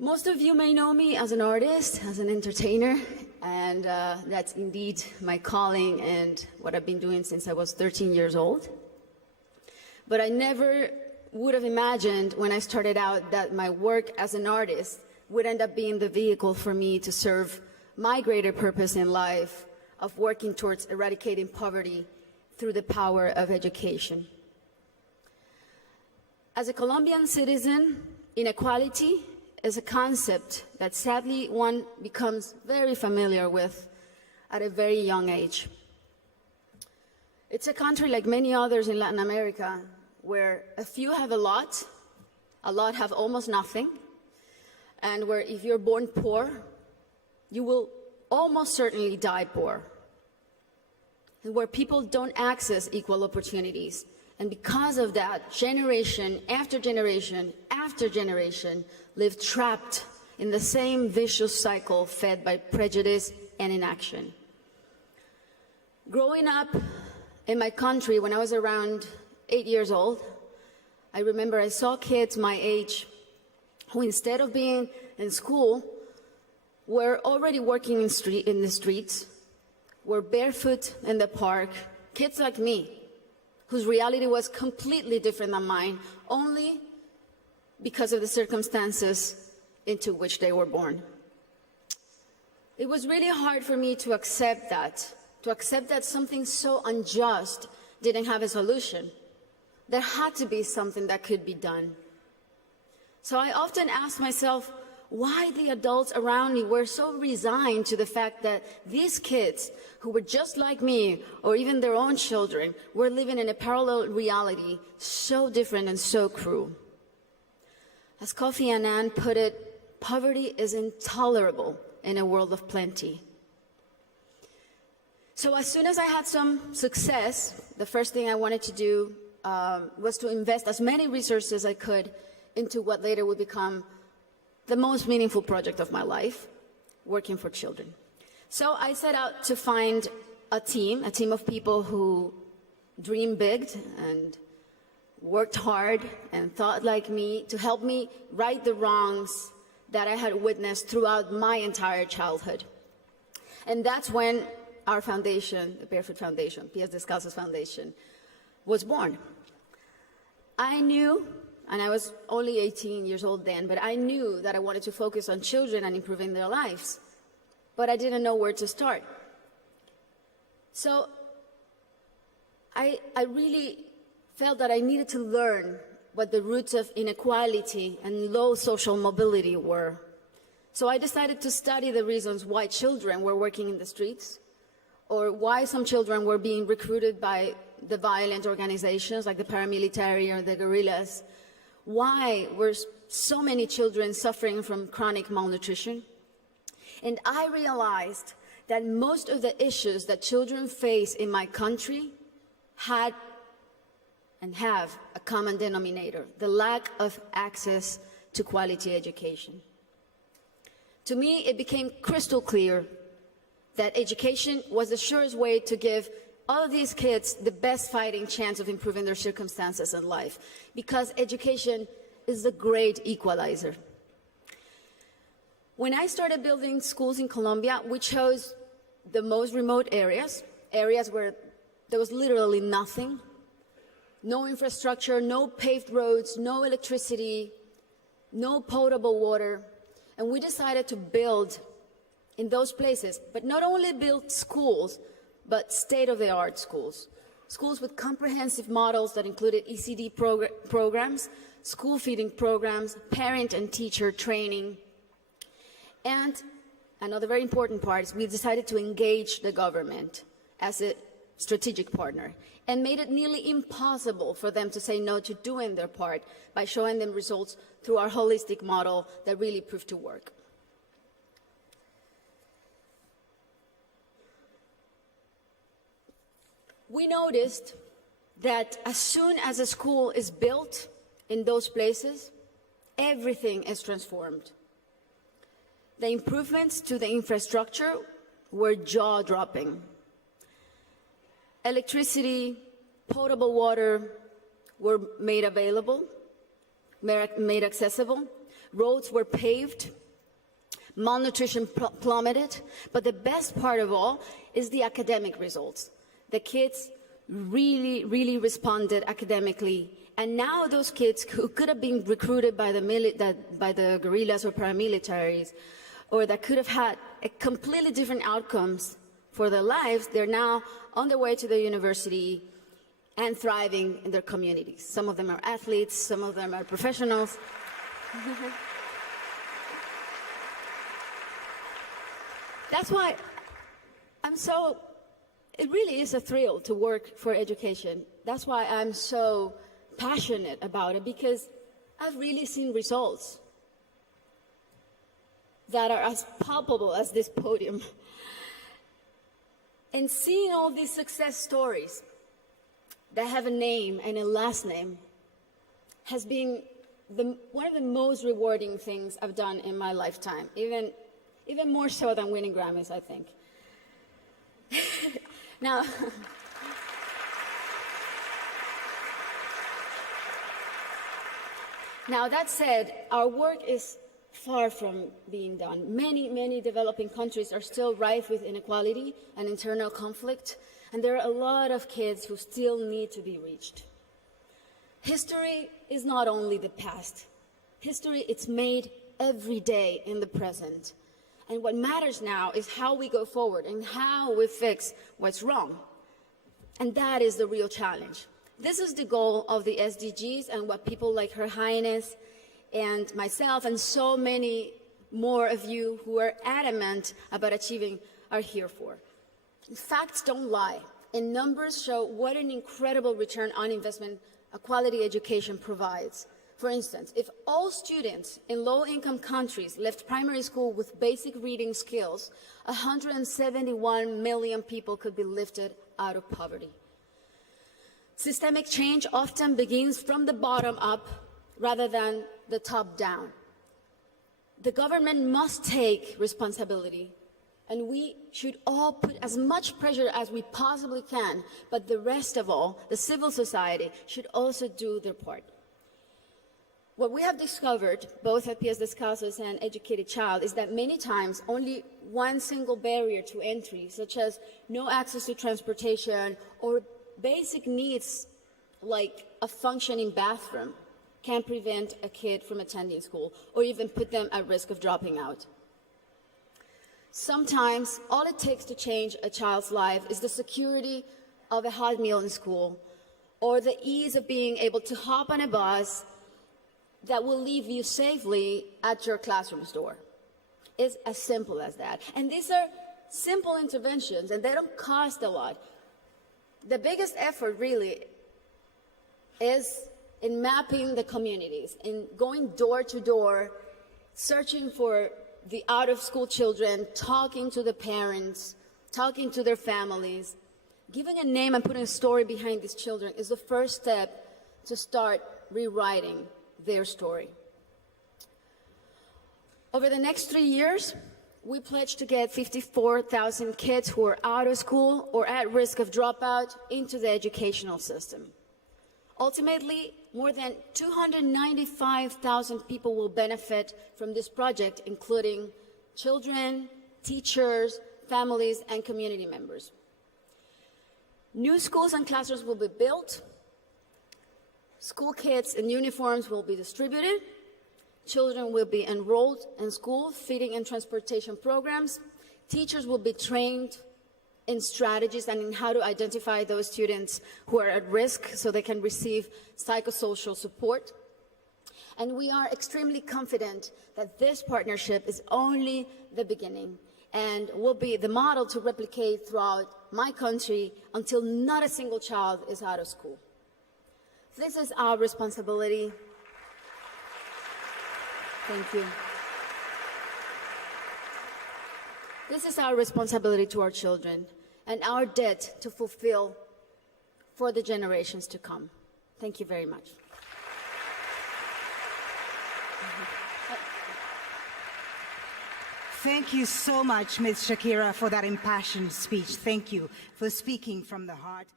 Most of you may know me as an artist, as an entertainer, and that's indeed my calling and what I've been doing since I was 13 years old. But I never would have imagined when I started out that my work as an artist would end up being the vehicle for me to serve my greater purpose in life of working towards eradicating poverty through the power of education. As a Colombian citizen, inequality is a concept that sadly one becomes very familiar with at a very young age. It's a country like many others in Latin America where a few have a lot have almost nothing, and where if you're born poor, you will almost certainly die poor, and where people don't access equal opportunities. And because of that, generation after generation after generation live trapped in the same vicious cycle fed by prejudice and inaction. Growing up in my country when I was around 8 years old, I remember I saw kids my age who, instead of being in school, were already working in the streets, were barefoot in the park, kids like me, whose reality was completely different than mine, only because of the circumstances into which they were born. It was really hard for me to accept that something so unjust didn't have a solution. There had to be something that could be done. So I often asked myself why the adults around me were so resigned to the fact that these kids, who were just like me, or even their own children, were living in a parallel reality so different and so cruel. As Kofi Annan put it, poverty is intolerable in a world of plenty. So as soon as I had some success, the first thing I wanted to do was to invest as many resources as I could into what later would become the most meaningful project of my life, working for children. So I set out to find a team of people who dreamed big and worked hard and thought like me to help me right the wrongs that I had witnessed throughout my entire childhood. And that's when our foundation, the Barefoot Foundation, Pies Descalzos Foundation, was born. I knew, and I was only 18 years old then, but I knew that I wanted to focus on children and improving their lives, but I didn't know where to start. So I really felt that I needed to learn what the roots of inequality and low social mobility were. So I decided to study the reasons why children were working in the streets, or why some children were being recruited by the violent organizations like the paramilitary or the guerrillas. Why were so many children suffering from chronic malnutrition? And I realized that most of the issues that children face in my country had and have a common denominator: the lack of access to quality education. To me, it became crystal clear that education was the surest way to give all of these kids the best fighting chance of improving their circumstances in life, because education is the great equalizer. When I started building schools in Colombia, we chose the most remote areas where there was literally nothing, no infrastructure, no paved roads, no electricity, no potable water, and we decided to build in those places, but not only build schools, but state-of-the-art schools. Schools with comprehensive models that included ECD programs, school feeding programs, parent and teacher training. And another very important part is we decided to engage the government as a strategic partner and made it nearly impossible for them to say no to doing their part by showing them results through our holistic model that really proved to work. We noticed that as soon as a school is built in those places, everything is transformed. The improvements to the infrastructure were jaw-dropping. Electricity, potable water were made available, made accessible. roads were paved, malnutrition plummeted, but the best part of all is the academic results. The kids really responded academically, and now those kids who could have been recruited by the guerrillas or paramilitaries, or that could have had a completely different outcomes for their lives, they're now on their way to the university and thriving in their communities. Some of them are athletes, some of them are professionals. That's why it really is a thrill to work for education. That's why I'm so passionate about it, because I've really seen results that are as palpable as this podium. And seeing all these success stories that have a name and a last name has been one of the most rewarding things I've done in my lifetime, even more so than winning Grammys, I think. Now, that said, our work is far from being done. Many developing countries are still rife with inequality and internal conflict, and there are a lot of kids who still need to be reached. History is not only the past. History is made every day in the present. And what matters now is how we go forward and how we fix what's wrong. And that is the real challenge. This is the goal of the SDGs and what people like Her Highness and myself and so many more of you who are adamant about achieving are here for. Facts don't lie, and numbers show what an incredible return on investment a quality education provides. For instance, if all students in low-income countries left primary school with basic reading skills, 171 million people could be lifted out of poverty. Systemic change often begins from the bottom up rather than the top down. The government must take responsibility, and we should all put as much pressure as we possibly can, but the rest of all, the civil society, should also do their part. What we have discovered, both at Pies Descalzos and Educated Child, is that many times only one single barrier to entry, such as no access to transportation or basic needs like a functioning bathroom, can prevent a kid from attending school or even put them at risk of dropping out. Sometimes all it takes to change a child's life is the security of a hot meal in school or the ease of being able to hop on a bus that will leave you safely at your classroom's door. It's as simple as that. And these are simple interventions, and they don't cost a lot. The biggest effort really is in mapping the communities, in going door to door, searching for the out-of-school children, talking to the parents, talking to their families. Giving a name and putting a story behind these children is the first step to start rewriting their story. Over the next 3 years, we pledge to get 54,000 kids who are out of school or at risk of dropout into the educational system. Ultimately, more than 295,000 people will benefit from this project, including children, teachers, families, and community members. New schools and classrooms will be built. School kits and uniforms will be distributed. Children will be enrolled in school, feeding and transportation programs. Teachers will be trained in strategies and in how to identify those students who are at risk so they can receive psychosocial support. And we are extremely confident that this partnership is only the beginning and will be the model to replicate throughout my country until not a single child is out of school. This is our responsibility. Thank you. This is our responsibility to our children and our debt to fulfill for the generations to come. Thank you very much. Thank you so much, Ms. Shakira, for that impassioned speech. Thank you for speaking from the heart.